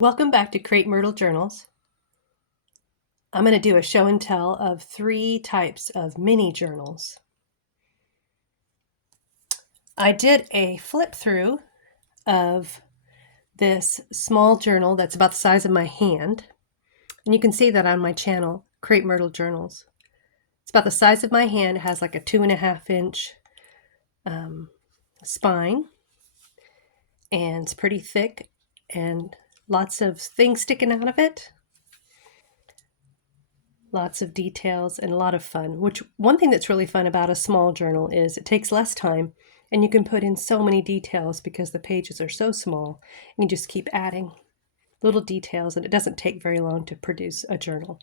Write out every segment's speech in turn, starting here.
Welcome back to Crepe Myrtle Journals. I'm going to do a show and tell of 3 types of mini journals. I did a flip through of this small journal that's about the size of my hand. And you can see that on my channel, Crepe Myrtle Journals. It's about the size of my hand. It has like a 2.5-inch spine. And it's pretty thick and lots of things sticking out of it. Lots of details and a lot of fun, which one thing that's really fun about a small journal is it takes less time and you can put in so many details because the pages are so small and you just keep adding little details and it doesn't take very long to produce a journal.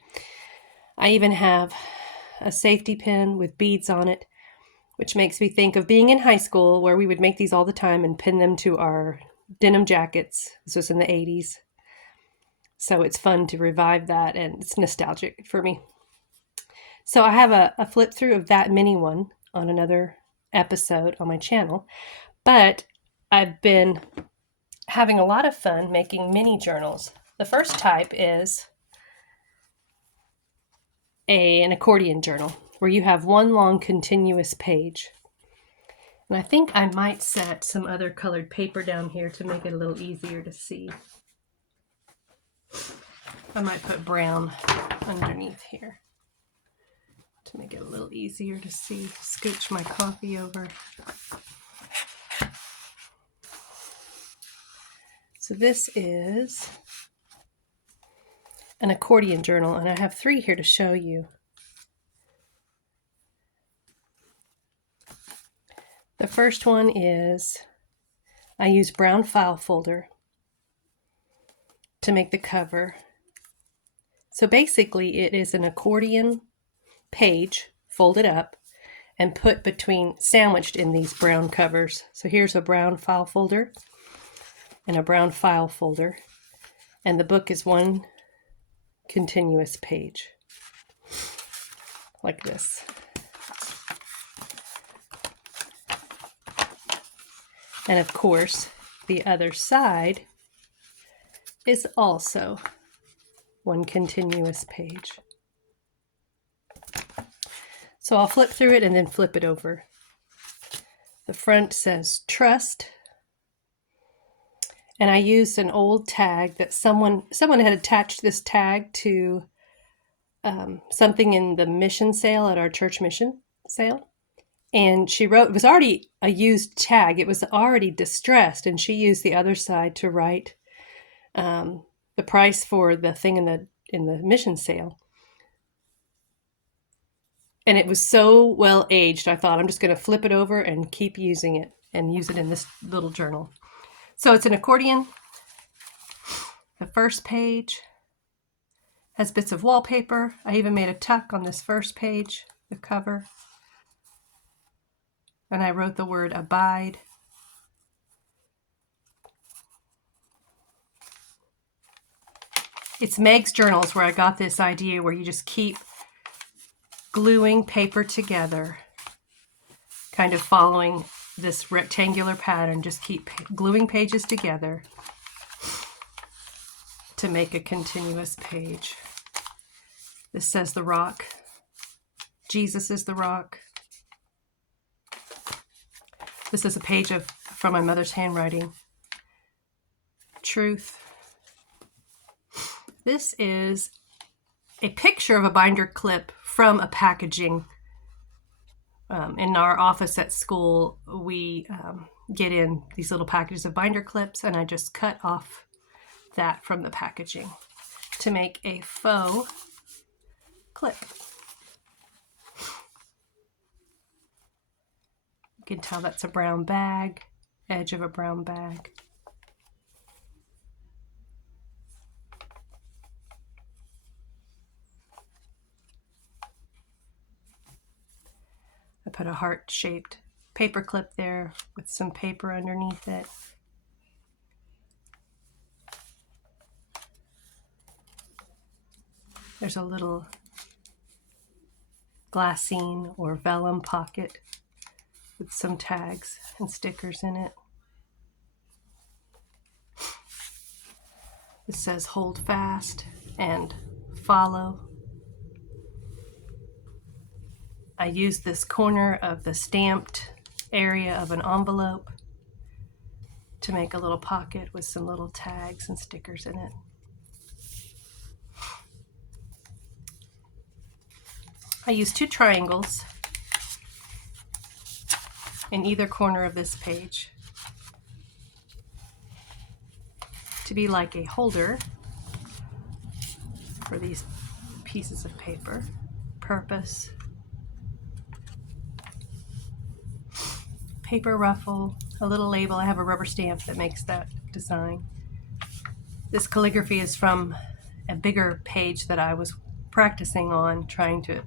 I even have a safety pin with beads on it, which makes me think of being in high school where we would make these all the time and pin them to our denim jackets. This was in the 80s. So it's fun to revive that and it's nostalgic for me. So I have a flip through of that mini one on another episode on my channel, but I've been having a lot of fun making mini journals. The first type is an accordion journal where you have one long continuous page. And I think I might set some other colored paper down here to make it a little easier to see. I might put brown underneath here to make it a little easier to see. Scooch my coffee over. So this is an accordion journal, and I have 3 here to show you. The first one is I use brown file folder to make the cover. So basically it is an accordion page folded up and put sandwiched in these brown covers. So here's a brown file folder and a brown file folder, and the book is one continuous page like this. And of course, the other side is also one continuous page. So I'll flip through it and then flip it over. The front says trust. And I used an old tag that someone had attached this tag to something in the mission sale at our church mission sale. And she wrote, it was already a used tag. It was already distressed. And she used the other side to write the price for the thing in the mission sale. And it was so well aged, I thought I'm just going to flip it over and keep using it and use it in this little journal. So it's an accordion. The first page has bits of wallpaper. I even made a tuck on this first page, the cover. And I wrote the word abide. It's Meg's Journals where I got this idea where you just keep gluing paper together, kind of following this rectangular pattern, just keep gluing pages together to make a continuous page. This says the rock. Jesus is the rock. This is a page from my mother's handwriting. Truth. This is a picture of a binder clip from a packaging. In our office at school, we get in these little packages of binder clips, and I just cut off that from the packaging to make a faux clip. You can tell that's a brown bag, edge of a brown bag. I put a heart-shaped paper clip there with some paper underneath it. There's a little glassine or vellum pocket with some tags and stickers in it. It says hold fast and follow. I use this corner of the stamped area of an envelope to make a little pocket with some little tags and stickers in it. I use 2 triangles in either corner of this page to be like a holder for these pieces of paper. Purpose, paper ruffle, a little label. I have a rubber stamp that makes that design. This calligraphy is from a bigger page that I was practicing on, trying to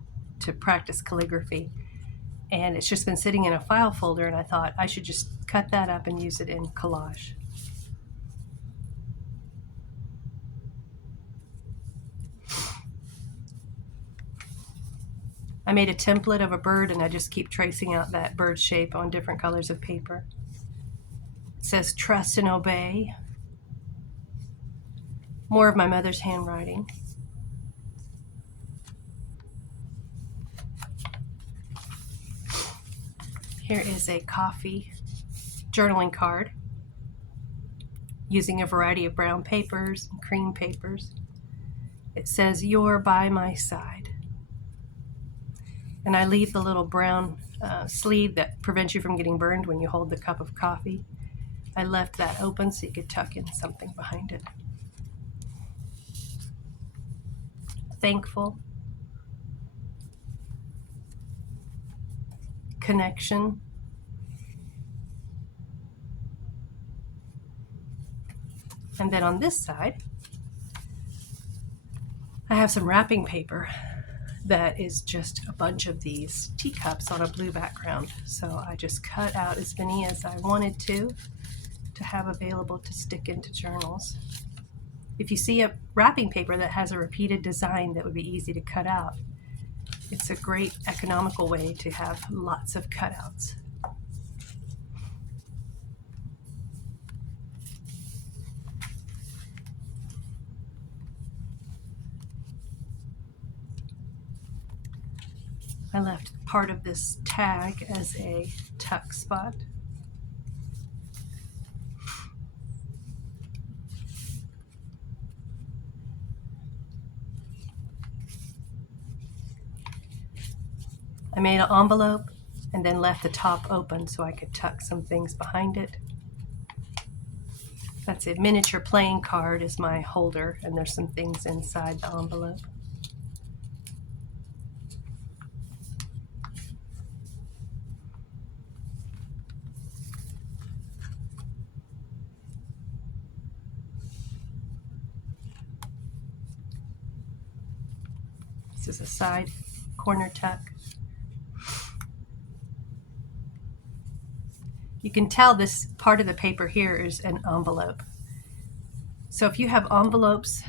practice calligraphy. And it's just been sitting in a file folder, and I thought I should just cut that up and use it in collage. I made a template of a bird, and I just keep tracing out that bird shape on different colors of paper. It says trust and obey. More of my mother's handwriting. Here is a coffee journaling card using a variety of brown papers and cream papers. It says, "You're by my side." And I leave the little brown sleeve that prevents you from getting burned when you hold the cup of coffee. I left that open so you could tuck in something behind it. Thankful. Connection. And then on this side, I have some wrapping paper that is just a bunch of these teacups on a blue background. So I just cut out as many as I wanted to have available to stick into journals. If you see a wrapping paper that has a repeated design that would be easy to cut out, it's a great economical way to have lots of cutouts. I left part of this tag as a tuck spot. I made an envelope and then left the top open so I could tuck some things behind it. That's a miniature playing card is my holder, and there's some things inside the envelope. This is a side corner tuck. You can tell this part of the paper here is an envelope. So if you have envelopes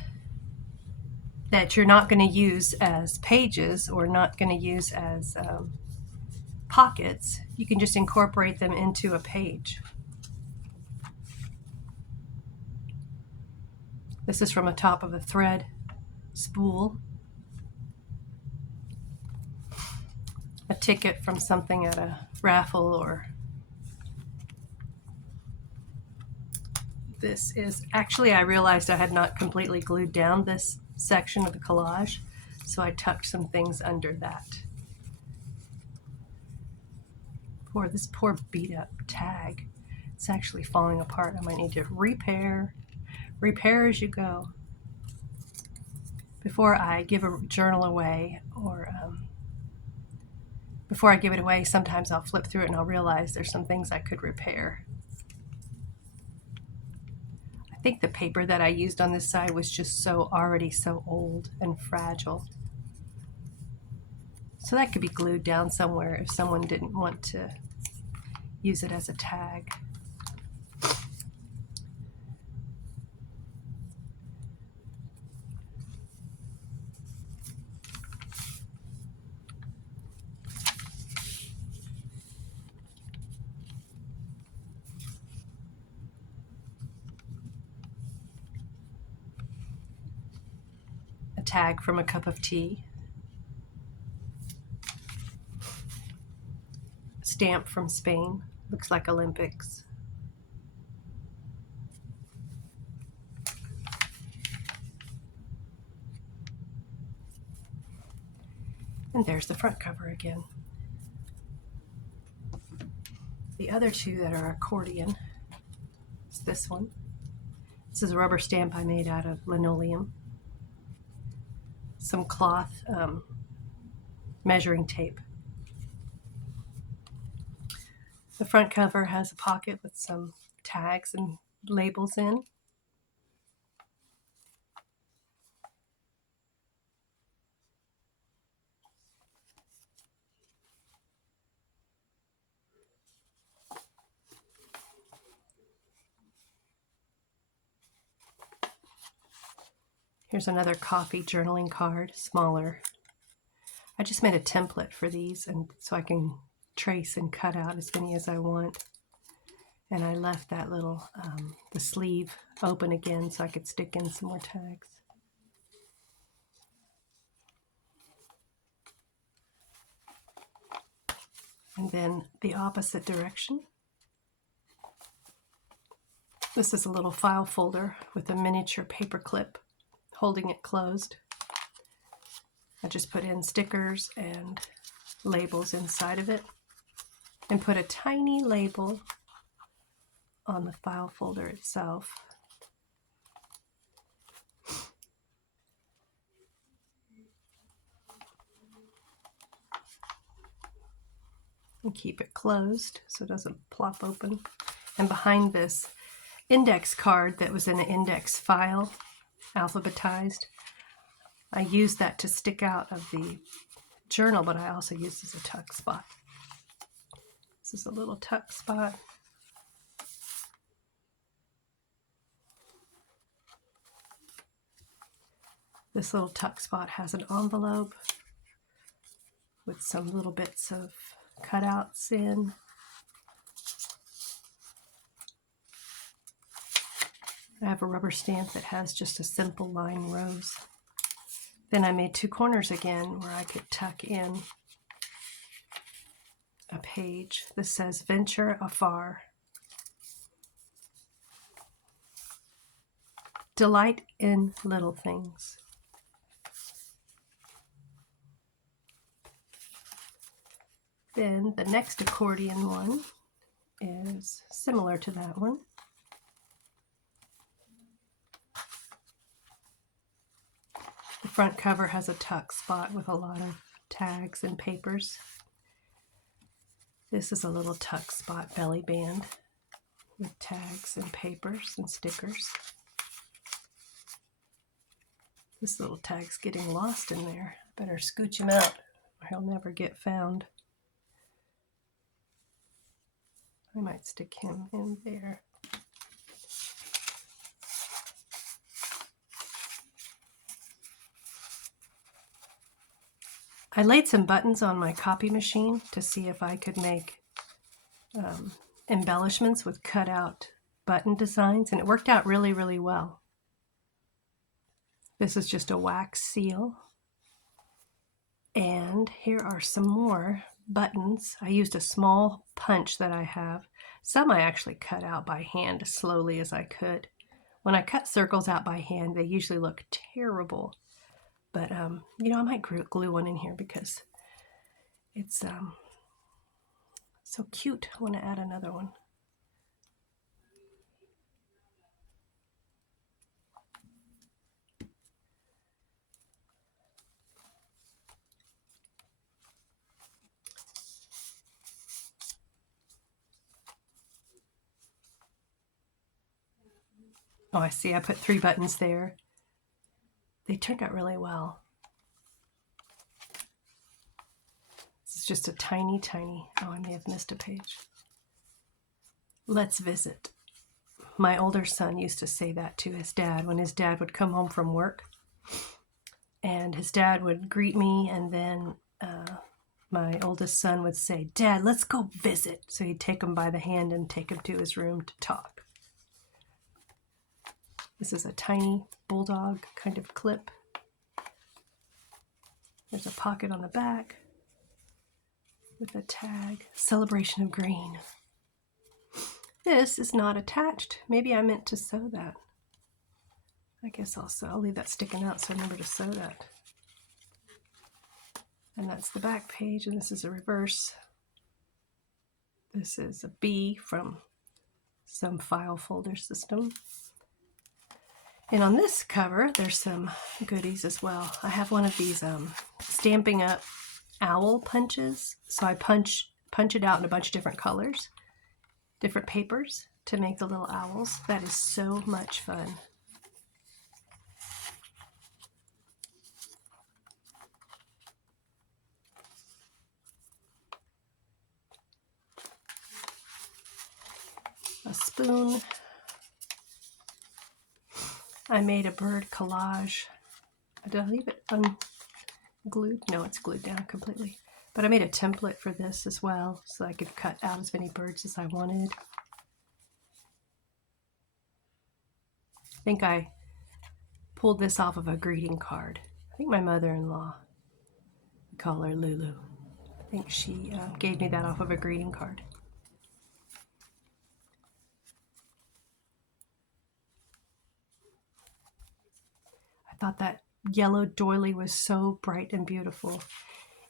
that you're not going to use as pages or not going to use as pockets, you can just incorporate them into a page. This is from the top of a thread spool. A ticket from something at a raffle, or this is actually, I realized I had not completely glued down this section of the collage, so I tucked some things under that. This poor beat up tag. It's actually falling apart. I might need to repair as you go. Before I give a journal away, or before I give it away, sometimes I'll flip through it and I'll realize there's some things I could repair. I think the paper that I used on this side was just already so old and fragile. So that could be glued down somewhere if someone didn't want to use it as a tag. tag from a cup of tea. Stamp from Spain. Looks like Olympics. And there's the front cover again. The other two that are accordion is this one. This is a rubber stamp I made out of linoleum. Some cloth measuring tape. The front cover has a pocket with some tags and labels in. Here's another coffee journaling card, smaller. I just made a template for these, and so I can trace and cut out as many as I want. And I left that little, the sleeve open again so I could stick in some more tags. And then the opposite direction. This is a little file folder with a miniature paper clip holding it closed. I just put in stickers and labels inside of it and put a tiny label on the file folder itself. And keep it closed so it doesn't plop open. And behind this index card that was in an index file, alphabetized, I used that to stick out of the journal, but I also used as a tuck spot. This is a little tuck spot. This little tuck spot has an envelope with some little bits of cutouts in. I have a rubber stamp that has just a simple line rose. Then I made two corners again where I could tuck in a page. This says Venture Afar. Delight in little things. Then the next accordion one is similar to that one. The front cover has a tuck spot with a lot of tags and papers. This is a little tuck spot belly band with tags and papers and stickers. This little tag's getting lost in there. Better scooch him out or he'll never get found. I might stick him in there. I laid some buttons on my copy machine to see if I could make embellishments with cut out button designs, and it worked out really, really well. This is just a wax seal. And here are some more buttons. I used a small punch that I have. Some I actually cut out by hand as slowly as I could. When I cut circles out by hand, they usually look terrible. But, you know, I might glue one in here because it's so cute. I want to add another one. Oh, I see. I put 3 buttons there. They turned out really well. This is just a tiny, oh, I may have missed a page. Let's visit. My older son used to say that to his dad when his dad would come home from work. And his dad would greet me, and then my oldest son would say, "Dad, let's go visit." So he'd take him by the hand and take him to his room to talk. This is a tiny bulldog kind of clip. There's a pocket on the back with a tag, Celebration of Green. This is not attached. Maybe I meant to sew that. I guess I'll leave that sticking out so I remember to sew that. And that's the back page, and this is a reverse. This is a B from some file folder system. And on this cover, there's some goodies as well. I have one of these Stampin' Up! Owl punches. So I punch it out in a bunch of different colors, different papers to make the little owls. That is so much fun. A spoon. I made a bird collage. Did I leave it unglued? No, it's glued down completely. But I made a template for this as well, so I could cut out as many birds as I wanted. I think I pulled this off of a greeting card. I think my mother-in-law, we call her Lulu. I think she gave me that off of a greeting card. Thought that yellow doily was so bright and beautiful.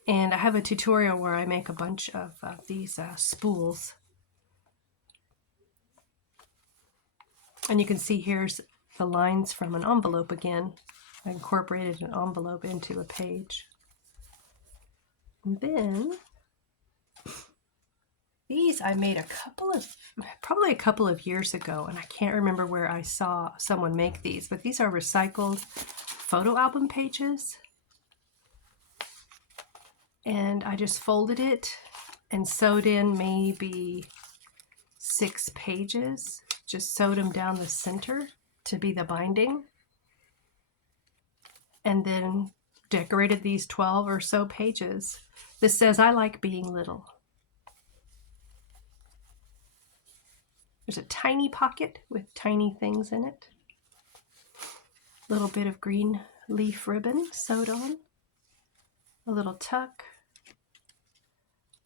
And I have a tutorial where I make a bunch of these spools. And you can see here's the lines from an envelope again. I incorporated an envelope into a page. And then these I made probably a couple of years ago, and I can't remember where I saw someone make these, but these are recycled photo album pages. And I just folded it and sewed in maybe 6 pages, just sewed them down the center to be the binding, and then decorated these 12 or so pages. This says, "I like being little." There's a tiny pocket with tiny things in it. A little bit of green leaf ribbon sewed on. A little tuck.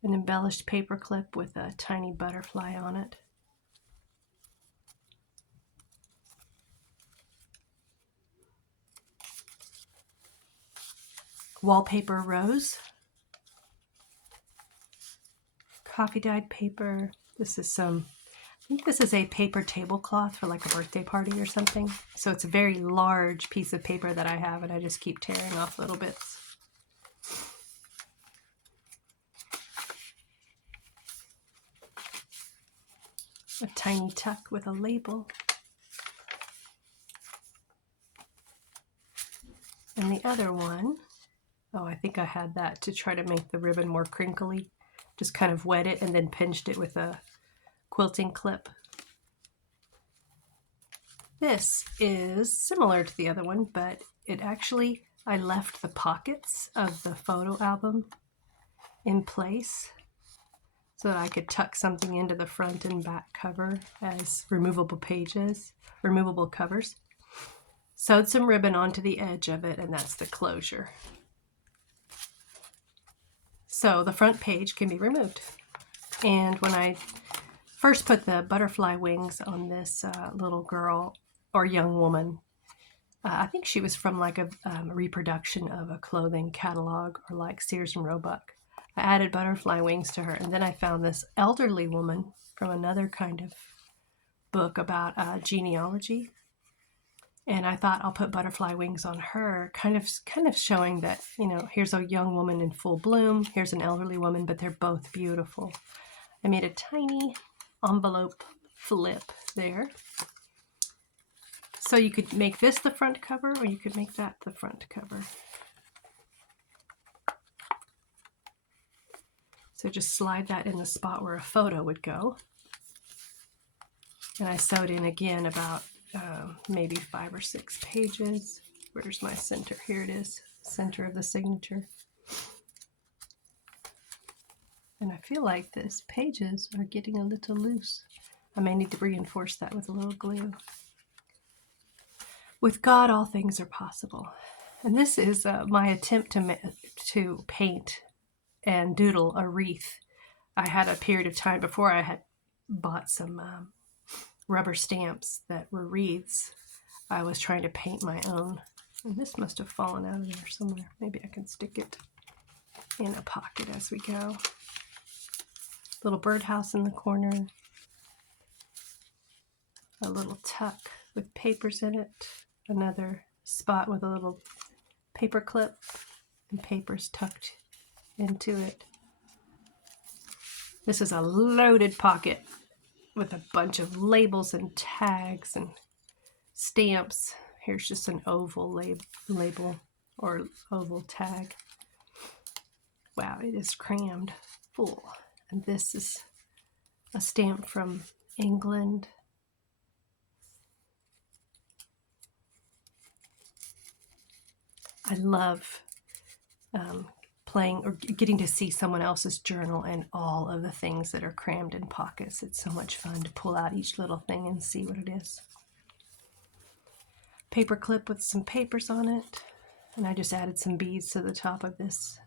An embellished paper clip with a tiny butterfly on it. Wallpaper rose. Coffee dyed paper. This is I think this is a paper tablecloth for like a birthday party or something. So it's a very large piece of paper that I have, and I just keep tearing off little bits. A tiny tuck with a label. And the other one, I think I had that to try to make the ribbon more crinkly. Just kind of wet it and then pinched it with a quilting clip. This is similar to the other one, but I left the pockets of the photo album in place so that I could tuck something into the front and back cover as removable covers. Sewed some ribbon onto the edge of it, and that's the closure. So the front page can be removed. And when I first put the butterfly wings on this little girl or young woman, I think she was from like a reproduction of a clothing catalog or like Sears and Roebuck. I added butterfly wings to her, and then I found this elderly woman from another kind of book about genealogy, and I thought I'll put butterfly wings on her, kind of showing that, here's a young woman in full bloom, here's an elderly woman, but they're both beautiful. I made a tiny envelope flip there. So you could make this the front cover, or you could make that the front cover. So just slide that in the spot where a photo would go. And I sewed in again about maybe 5 or 6 pages. Where's my center? Here it is, center of the signature. And I feel like these pages are getting a little loose. I may need to reinforce that with a little glue. With God, all things are possible. And this is my attempt to paint and doodle a wreath. I had a period of time before I had bought some rubber stamps that were wreaths. I was trying to paint my own. And this must have fallen out of there somewhere. Maybe I can stick it in a pocket as we go. Little birdhouse in the corner. A little tuck with papers in it. Another spot with a little paper clip and papers tucked into it. This is a loaded pocket with a bunch of labels and tags and stamps. Here's just an oval label or oval tag. Wow, it is crammed full. And this is a stamp from England. I love playing or getting to see someone else's journal and all of the things that are crammed in pockets. It's so much fun to pull out each little thing and see what it is. Paper clip with some papers on it, and I just added some beads to the top of this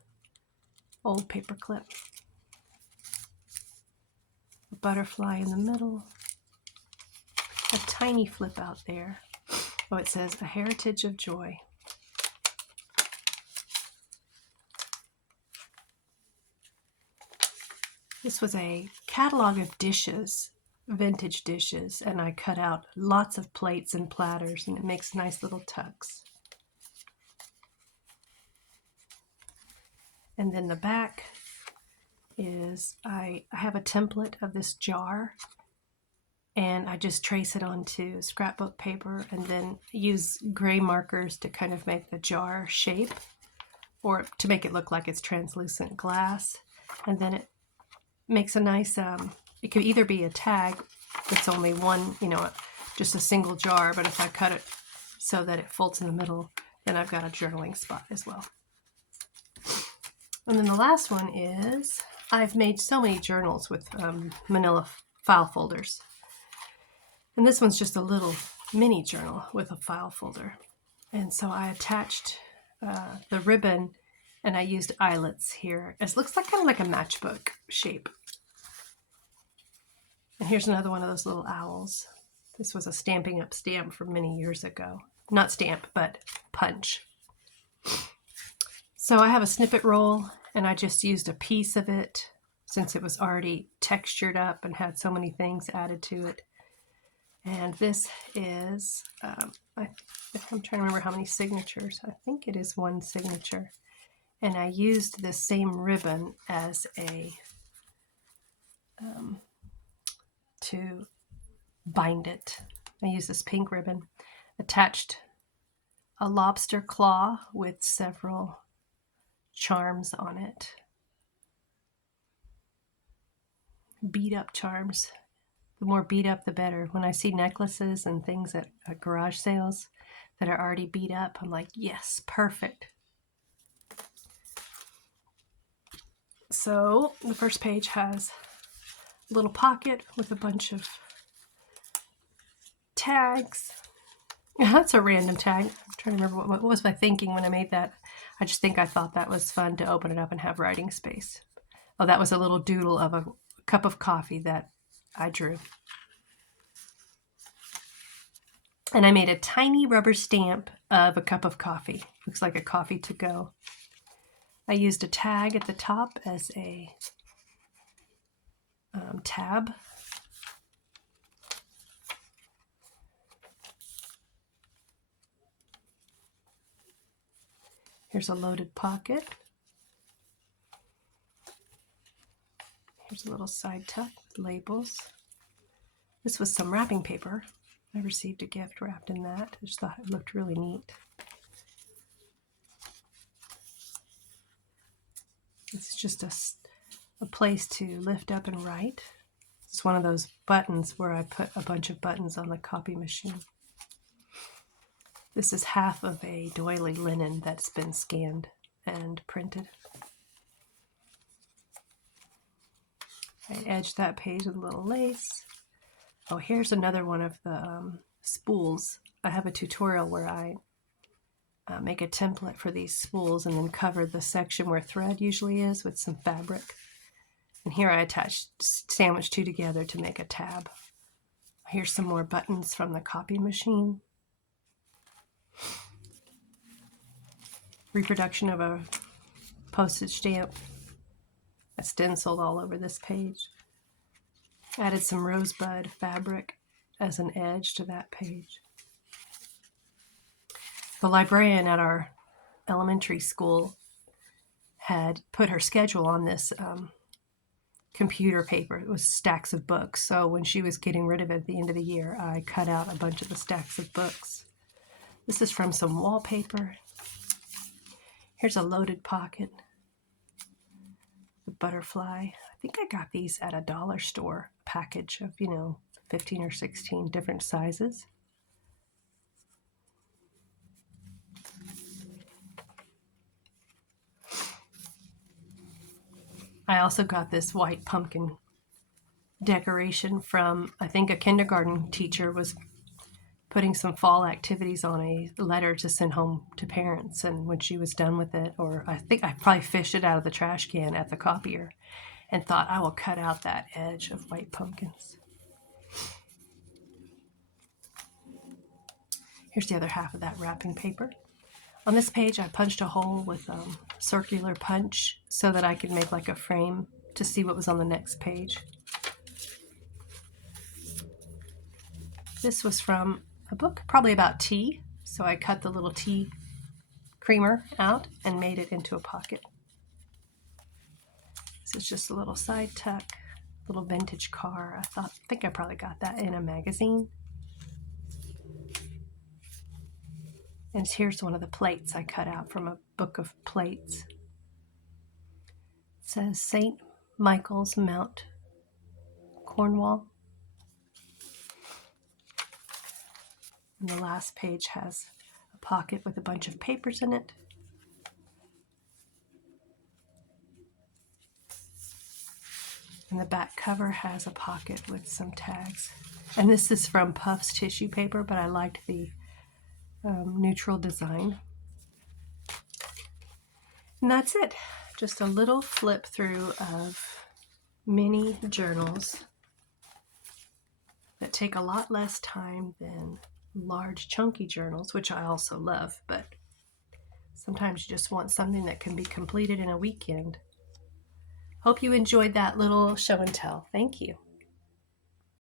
old paper clip. A butterfly in the middle. A tiny flip out there. Oh, it says, "A Heritage of Joy." This was a catalog of dishes, vintage dishes, and I cut out lots of plates and platters, and it makes nice little tucks. And then the back is, I have a template of this jar, and I just trace it onto scrapbook paper and then use gray markers to kind of make the jar shape, or to make it look like it's translucent glass. And then it makes a nice, it could either be a tag that's only one, just a single jar, but if I cut it so that it folds in the middle, then I've got a journaling spot as well. And then the last one is, I've made so many journals with manila file folders. And this one's just a little mini journal with a file folder. And so I attached the ribbon, and I used eyelets here. It looks like kind of like a matchbook shape. And here's another one of those little owls. This was a Stampin' Up! Stamp from many years ago. Not stamp, but punch. So I have a snippet roll, and I just used a piece of it since it was already textured up and had so many things added to it. And this is, I'm trying to remember how many signatures. I think it is one signature. And I used this same ribbon as to bind it. I used this pink ribbon, attached a lobster claw with several charms on it. Beat up charms. The more beat up, the better. When I see necklaces and things at garage sales that are already beat up, I'm like, yes, perfect. So the first page has a little pocket with a bunch of tags. That's a random tag. I'm trying to remember what was my thinking when I made that. I just think I thought that was fun to open it up and have writing space. Oh, that was a little doodle of a cup of coffee that I drew. And I made a tiny rubber stamp of a cup of coffee. Looks like a coffee to go. I used a tag at the top as a tab. Here's a loaded pocket. Here's a little side tuck with labels. This was some wrapping paper. I received a gift wrapped in that. I just thought it looked really neat. It's just a place to lift up and write. It's one of those buttons where I put a bunch of buttons on the copy machine. This is half of a doily linen that's been scanned and printed. I edged that page with a little lace. Oh, here's another one of the spools. I have a tutorial where I make a template for these spools and then cover the section where thread usually is with some fabric. And here I sandwiched two together to make a tab. Here's some more buttons from the copy machine. Reproduction of a postage stamp. I stenciled all over this page. Added some rosebud fabric as an edge to that page. The librarian at our elementary school had put her schedule on this computer paper. It was stacks of books. So when she was getting rid of it at the end of the year, I cut out a bunch of the stacks of books. This is from some wallpaper. Here's a loaded pocket. The butterfly. I think I got these at a dollar store package of, 15 or 16 different sizes. I also got this white pumpkin decoration from, I think, a kindergarten teacher was putting some fall activities on a letter to send home to parents. And when she was done with it, or I think I probably fished it out of the trash can at the copier and thought, I will cut out that edge of white pumpkins. Here's the other half of that wrapping paper. On this page, I punched a hole with circular punch so that I could make like a frame to see what was on the next page. This was from a book, probably about tea. So I cut the little tea creamer out and made it into a pocket. This is just a little side tuck, little vintage car. I think I probably got that in a magazine. And here's one of the plates I cut out from a book of plates. It says St. Michael's Mount, Cornwall. And the last page has a pocket with a bunch of papers in it. And the back cover has a pocket with some tags. And this is from Puff's tissue paper, but I liked the neutral design. And that's it. Just a little flip through of mini journals that take a lot less time than large chunky journals, which I also love, but sometimes you just want something that can be completed in a weekend. Hope you enjoyed that little show and tell. Thank you.